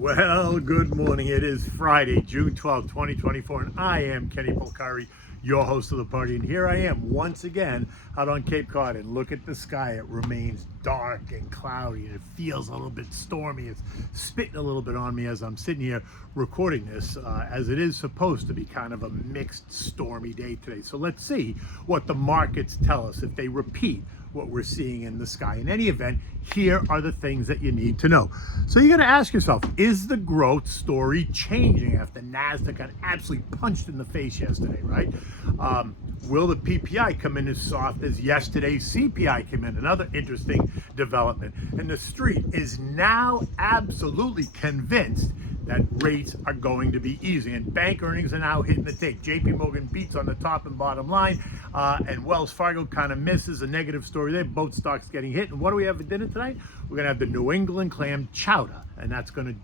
Well, good morning. It is Friday, June 12th, 2024, and I am Kenny Polcari, your host of the party. And here I am once again out on Cape Cod, and look at the sky. It remains dark and cloudy, and it feels a little bit stormy. It's spitting a little bit on me as I'm sitting here recording this, as it is supposed to be kind of a mixed stormy day today. So let's see what the markets tell us, if they repeat what we're seeing in the sky. In any event, here are the things that you need to know. So you got to ask yourself, is the growth story changing after Nasdaq got absolutely punched in the face yesterday, right? Will the PPI come in as soft as yesterday's CPI came in? Another interesting development. And the street is now absolutely convinced that rates are going to be easy, and bank earnings are now hitting the tape. JP Morgan beats on the top and bottom line, and Wells Fargo kind of misses. A negative story there. Both stocks getting hit. And what do we have for dinner tonight? We're gonna have the New England Clam chowder, and that's gonna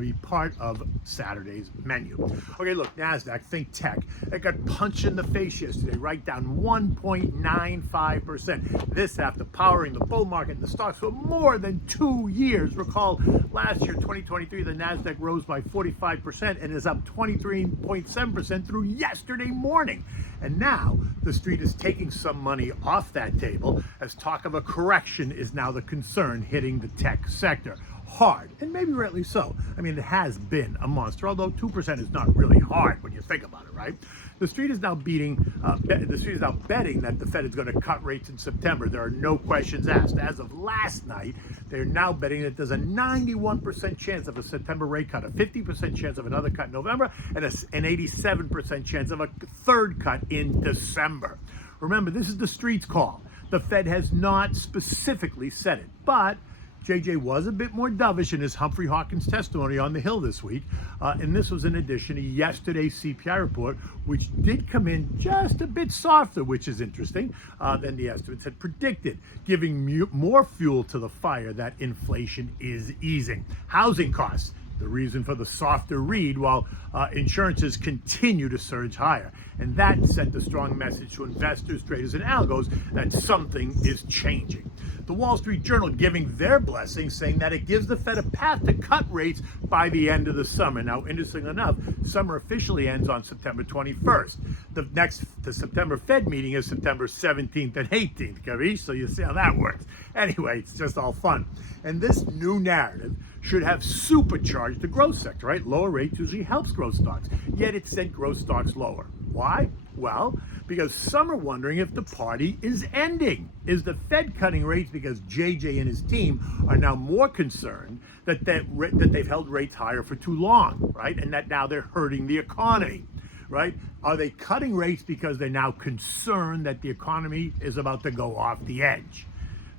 be part of Saturday's menu. Okay, look, Nasdaq, think tech. It got punched in the face yesterday, right down 1.95%. This after powering the bull market and the stocks for more than 2 years. Recall last year, 2023, the Nasdaq rose by 45% and is up 23.7% through yesterday morning. And now the street is taking some money off that table as talk of a correction is now the concern hitting the tech sector hard, and maybe rightly so. I mean, it has been a monster, although 2% is not really hard when you think about it, right? The street is now betting that the Fed is going to cut rates in September. There are no questions asked. As of last night, they're now betting that there's a 91% chance of a September rate cut, a 50% chance of another cut in November, and an 87% chance of a third cut in December. Remember, this is the street's call. The Fed has not specifically said it, but JJ was a bit more dovish in his Humphrey Hawkins testimony on the Hill this week, and this was in addition to yesterday's CPI report, which did come in just a bit softer, which is interesting, than the estimates had predicted, giving more fuel to the fire that inflation is easing. Housing costs, the reason for the softer read, while insurances continue to surge higher. And that sent a strong message to investors, traders, and algos that something is changing. The Wall Street Journal giving their blessing, saying that it gives the Fed a path to cut rates by the end of the summer. Now, interestingly enough, summer officially ends on September 21st. The September Fed meeting is September 17th and 18th, Kavish? So you see how that works. Anyway, it's just all fun. And this new narrative should have supercharged the growth sector, right? Lower rates usually helps growth stocks, yet it sent growth stocks lower. Why? Well, because some are wondering if the party is ending. Is the Fed cutting rates because JJ and his team are now more concerned that they've held rates higher for too long, right? And that now they're hurting the economy, right? Are they cutting rates because they're now concerned that the economy is about to go off the edge?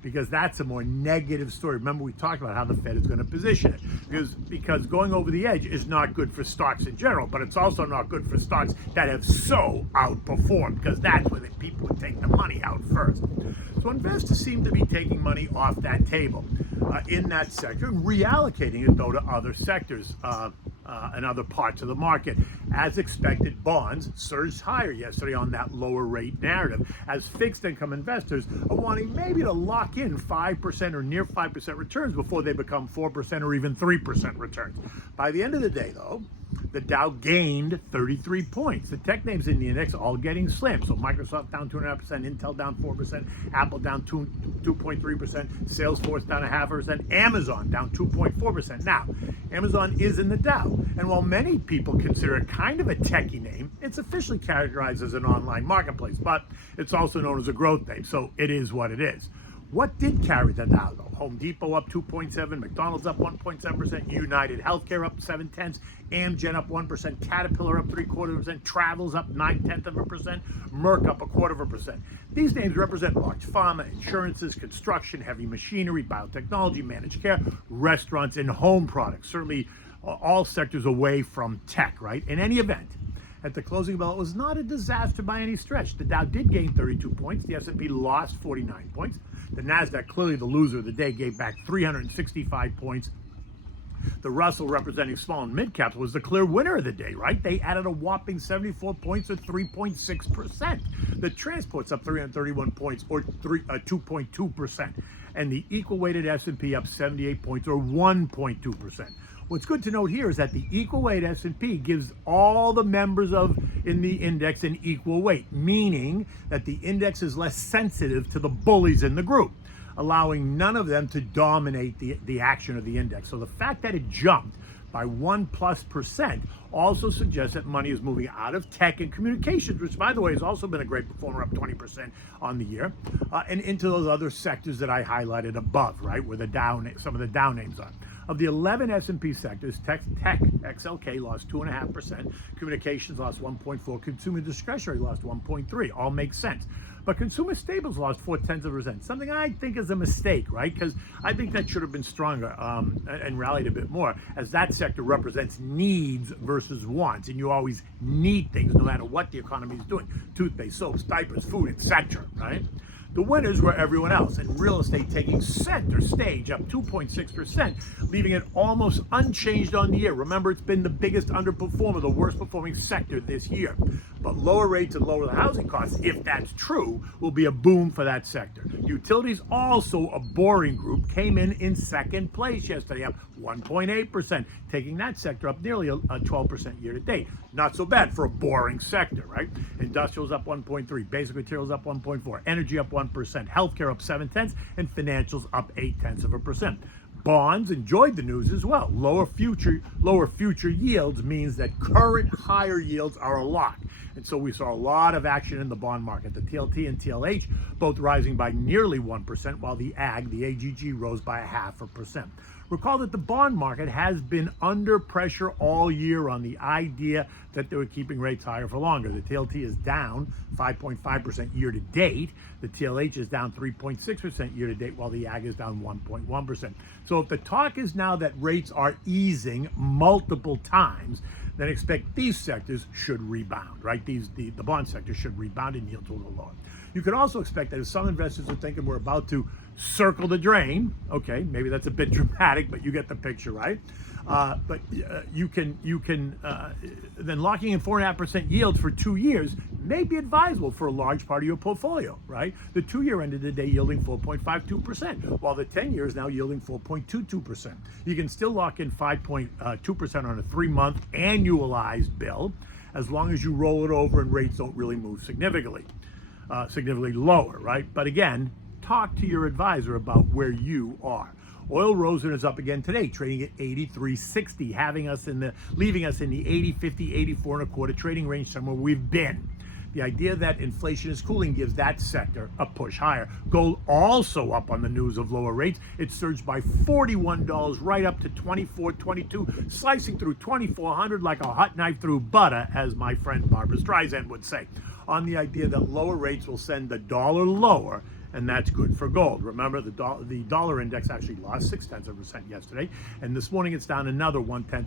Because that's a more negative story. Remember, we talked about how the Fed is going to position it. Because going over the edge is not good for stocks in general, but it's also not good for stocks that have so outperformed, because that's where the people would take the money out first. So investors seem to be taking money off that table in that sector and reallocating it, though, to other sectors and other parts of the market. As expected, bonds surged higher yesterday on that lower rate narrative, as fixed income investors are wanting maybe to lock in 5% or near 5% returns before they become 4% or even 3% returns. By the end of the day, though, the Dow gained 33 points. The tech names in the index all getting slammed. So Microsoft down 2.5%, Intel down 4%, Apple down 2.3%, Salesforce down 0.5%, Amazon down 2.4%. Now, Amazon is in the Dow, and while many people consider it kind of a techie name, it's officially categorized as an online marketplace, but it's also known as a growth name, so it is what it is. What did carry the Dow, though? Home Depot up 2.7%, McDonald's up 1.7%, United Healthcare up 0.7%, Amgen up 1%, Caterpillar up 0.75%, Travels up 0.9%, Merck up 0.25%. These names represent large pharma, insurances, construction, heavy machinery, biotechnology, managed care, restaurants, and home products. Certainly all sectors away from tech, right? In any event, at the closing bell, it was not a disaster by any stretch. The Dow did gain 32 points. The S&P lost 49 points. The Nasdaq, clearly the loser of the day, gave back 365 points. The Russell, representing small and mid caps, was the clear winner of the day, right? They added a whopping 74 points or 3.6%. The transport's up 331 points or 2.2%. and the equal weighted S&P up 78 points or 1.2%. What's good to note here is that the equal weight S&P gives all the members in the index an equal weight, meaning that the index is less sensitive to the bullies in the group, allowing none of them to dominate the action of the index. So the fact that it jumped by 1+% also suggests that money is moving out of tech and communications, which, by the way, has also been a great performer, up 20% on the year, and into those other sectors that I highlighted above, right, where some of the down names are. Of the 11 S&P sectors, tech XLK lost 2.5%, communications lost 1.4%, consumer discretionary lost 1.3%. All makes sense. But consumer staples lost 0.4%, something I think is a mistake, right? Because I think that should have been stronger and rallied a bit more, as that sector represents needs versus wants, and you always need things no matter what the economy is doing: toothpaste, soaps, diapers, food, etc., right? The winners were everyone else, and real estate taking center stage, up 2.6%, leaving it almost unchanged on the year. Remember, it's been the biggest underperformer, the worst performing sector this year. But lower rates and lower housing costs, if that's true, will be a boom for that sector. Utilities, also a boring group, came in second place yesterday, up 1.8%, taking that sector up nearly a 12% year to date. Not so bad for a boring sector, right? Industrials up 1.3%, basic materials up 1.4%, energy up 1%, healthcare up 0.7%, and financials up 0.8%. Bonds enjoyed the news as well. Lower future yields means that current higher yields are a lock. And so we saw a lot of action in the bond market. The TLT and TLH both rising by nearly 1%, while the AGG rose by 0.5%. Recall that the bond market has been under pressure all year on the idea that they were keeping rates higher for longer. The TLT is down 5.5% year to date. The TLH is down 3.6% year to date, while the AG is down 1.1%. So if the talk is now that rates are easing multiple times, then expect these sectors should rebound, right? The bond sector should rebound and yields will go lower. You could also expect that if some investors are thinking we're about to circle the drain, okay, maybe that's a bit dramatic, but you get the picture, right? But you can then locking in 4.5% yields for 2 years may be advisable for a large part of your portfolio, right? The 2-year ended the day yielding 4.52%, while the 10-year is now yielding 4.22%. You can still lock in 5.2% on a 3-month annualized bill, as long as you roll it over and rates don't really move significantly lower, right? But again, talk to your advisor about where you are. Oil rose and is up again today, trading at 83.60, leaving us in the 80, 50, 84 and a quarter trading range, somewhere we've been. The idea that inflation is cooling gives that sector a push higher. Gold also up on the news of lower rates. It surged by $41 right up to $24.22, slicing through 2,400 like a hot knife through butter, as my friend Barbara Streisand would say, on the idea that lower rates will send the dollar lower, and that's good for gold. Remember, the dollar index actually lost 0.6% yesterday, and this morning it's down another 0.1%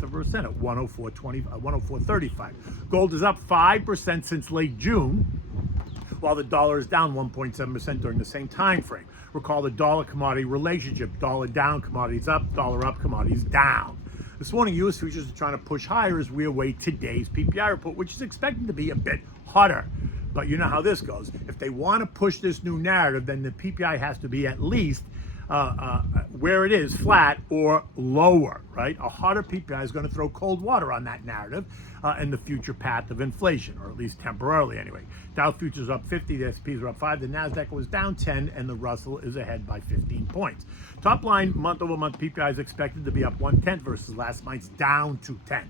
at 104.35. Gold is up 5% since late June, while the dollar is down 1.7% during the same time frame. Recall the dollar-commodity relationship: dollar down, commodities up; dollar up, commodities down. This morning, U.S. futures are trying to push higher as we await today's PPI report, which is expected to be a bit hotter. But you know how this goes. If they want to push this new narrative, then the PPI has to be at least where it is, flat or lower, right? A hotter PPI is going to throw cold water on that narrative and the future path of inflation, or at least temporarily anyway. Dow futures up 50, the S&Ps are up 5, the Nasdaq was down 10, and the Russell is ahead by 15 points. Top line, month-over-month PPI is expected to be up 1/10 versus last month's down 2/10.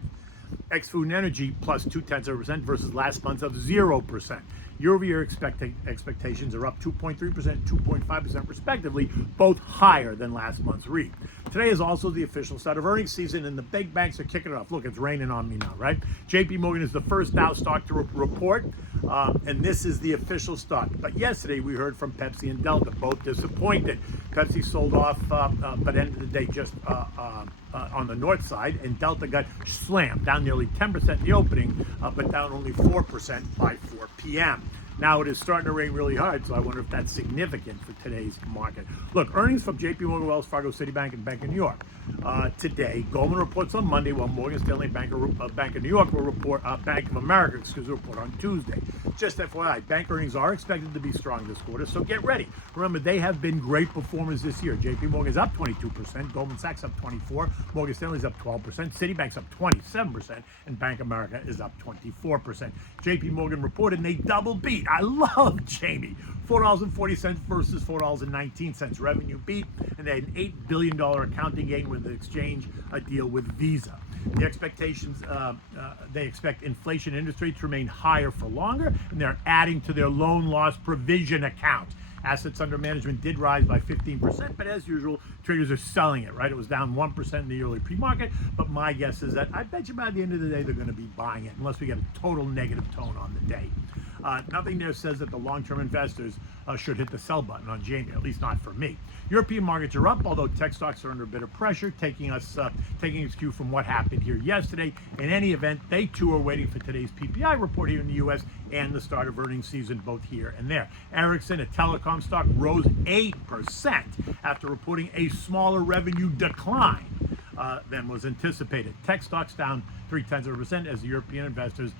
Ex-food and energy plus 0.2% versus last month's of 0%. Year-over-year expectations are up 2.3% and 2.5% respectively, both higher than last month's read. Today is also the official start of earnings season, and the big banks are kicking it off. Look, it's raining on me now, right? JP Morgan is the first Dow stock to report, and this is the official stock. But yesterday we heard from Pepsi and Delta, both disappointed. Pepsi sold off, but ended the day just on the north side, and Delta got slammed, down nearly 10% in the opening, but down only 4% by 4 p.m. Now it is starting to rain really hard, so I wonder if that's significant for today's market. Look, earnings from JP Morgan, Wells Fargo, Citibank, and Bank of New York. Today, Goldman reports on Monday, while Morgan Stanley Bank of New York will report, Bank of America, report on Tuesday. Just FYI, bank earnings are expected to be strong this quarter, so get ready. Remember, they have been great performers this year. JP Morgan's up 22%, Goldman Sachs up 24%, Morgan Stanley's up 12%, Citibank's up 27%, and Bank of America is up 24%. JP Morgan reported and they double beat. I love Jamie. $4.40 versus $4.19 revenue beat, and they had an $8 billion accounting gain with the exchange a deal with Visa. The expectations, they expect inflation industry to remain higher for longer, and they're adding to their loan loss provision account. Assets under management did rise by 15%, but as usual, traders are selling it, right? It was down 1% in the early pre-market, but my guess is that I bet you by the end of the day, they're going to be buying it, unless we get a total negative tone on the day. Nothing there says that the long-term investors should hit the sell button on Jamie, at least not for me. European markets are up, although tech stocks are under a bit of pressure, taking its cue from what happened here yesterday. In any event, they too are waiting for today's PPI report here in the U.S. and the start of earnings season, both here and there. Ericsson, a telecom stock, rose 8% after reporting a smaller revenue decline than was anticipated. Tech stocks down 0.3% as the European investors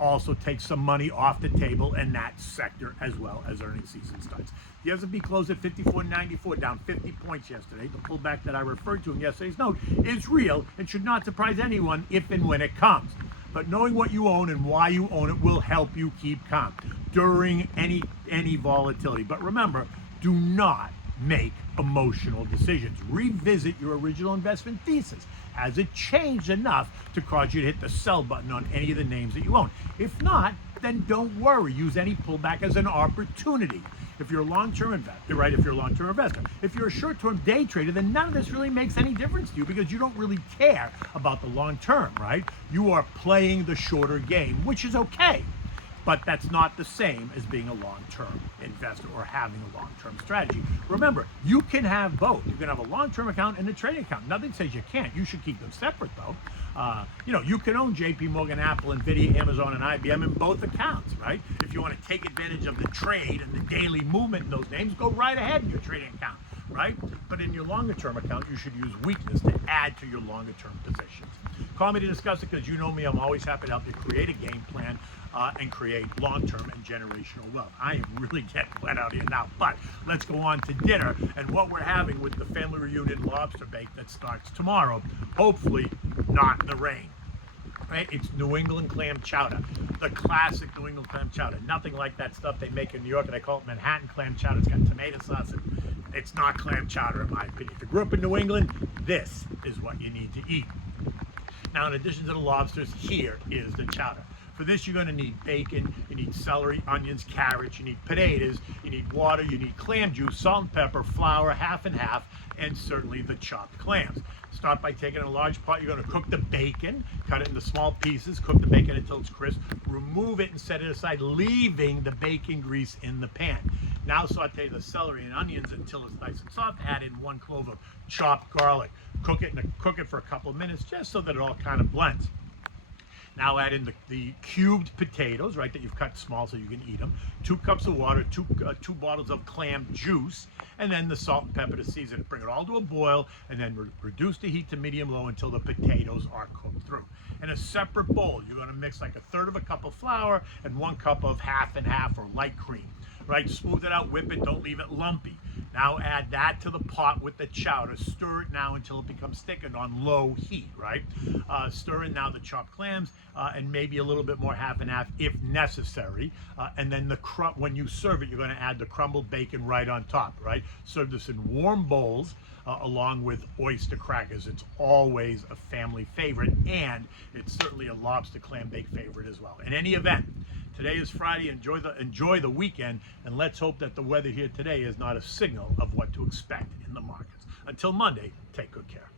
also take some money off the table in that sector as well as earnings season starts. The S&P closed at 54.94, down 50 points yesterday. The pullback that I referred to in yesterday's note is real and should not surprise anyone if and when it comes. But knowing what you own and why you own it will help you keep calm during any volatility. But remember, do not make emotional decisions. Revisit your original investment thesis. Has it changed enough to cause you to hit the sell button on any of the names that you own? If not, then don't worry. Use any pullback as an opportunity. If you're a long-term investor, right? If you're a long-term investor. If you're a short-term day trader, then none of this really makes any difference to you because you don't really care about the long term, right? You are playing the shorter game, which is okay. But that's not the same as being a long-term investor or having a long-term strategy. Remember, you can have both. You can have a long-term account and a trading account. Nothing says you can't. You should keep them separate, though. You can own JP Morgan, Apple, Nvidia, Amazon, and IBM in both accounts, right? If you want to take advantage of the trade and the daily movement in those names, go right ahead in your trading account, right? But in your longer-term account, you should use weakness to add to your longer-term positions. Call me to discuss it because you know me. I'm always happy to help you create a game plan and create long-term and generational wealth. I am really getting wet out here now, but let's go on to dinner and what we're having with the family reunion lobster bake that starts tomorrow, hopefully not in the rain. Right? It's New England clam chowder, the classic New England clam chowder. Nothing like that stuff they make in New York, and they call it Manhattan clam chowder. It's got tomato sauce, and it's not clam chowder in my opinion. If you grew up in New England, this is what you need to eat. Now, in addition to the lobsters, here is the chowder. For this, you're going to need bacon, you need celery, onions, carrots, you need potatoes, you need water, you need clam juice, salt and pepper, flour, half and half, and certainly the chopped clams. Start by taking a large pot. You're going to cook the bacon, cut it into small pieces, cook the bacon until it's crisp, remove it and set it aside, leaving the bacon grease in the pan. Now saute the celery and onions until it's nice and soft. Add in 1 clove of chopped garlic. Cook it for a couple of minutes just so that it all kind of blends. Now add in the cubed potatoes, right, that you've cut small so you can eat them. 2 cups of water, two bottles of clam juice, and then the salt and pepper to season it. Bring it all to a boil, and then reduce the heat to medium-low until the potatoes are cooked through. In a separate bowl, you're going to mix like 1/3 cup of flour and 1 cup of half and half or light cream. Right, smooth it out, whip it, don't leave it lumpy. Now add that to the pot with the chowder. Stir it now until it becomes thickened on low heat, right? Stir in now the chopped clams and maybe a little bit more half and half if necessary. And then when you serve it, you're going to add the crumbled bacon right on top, right? Serve this in warm bowls along with oyster crackers. It's always a family favorite, and it's certainly a lobster clam bake favorite as well. In any event, today is Friday. Enjoy the weekend, and let's hope that the weather here today is not a signal of what to expect in the markets. Until Monday, take good care.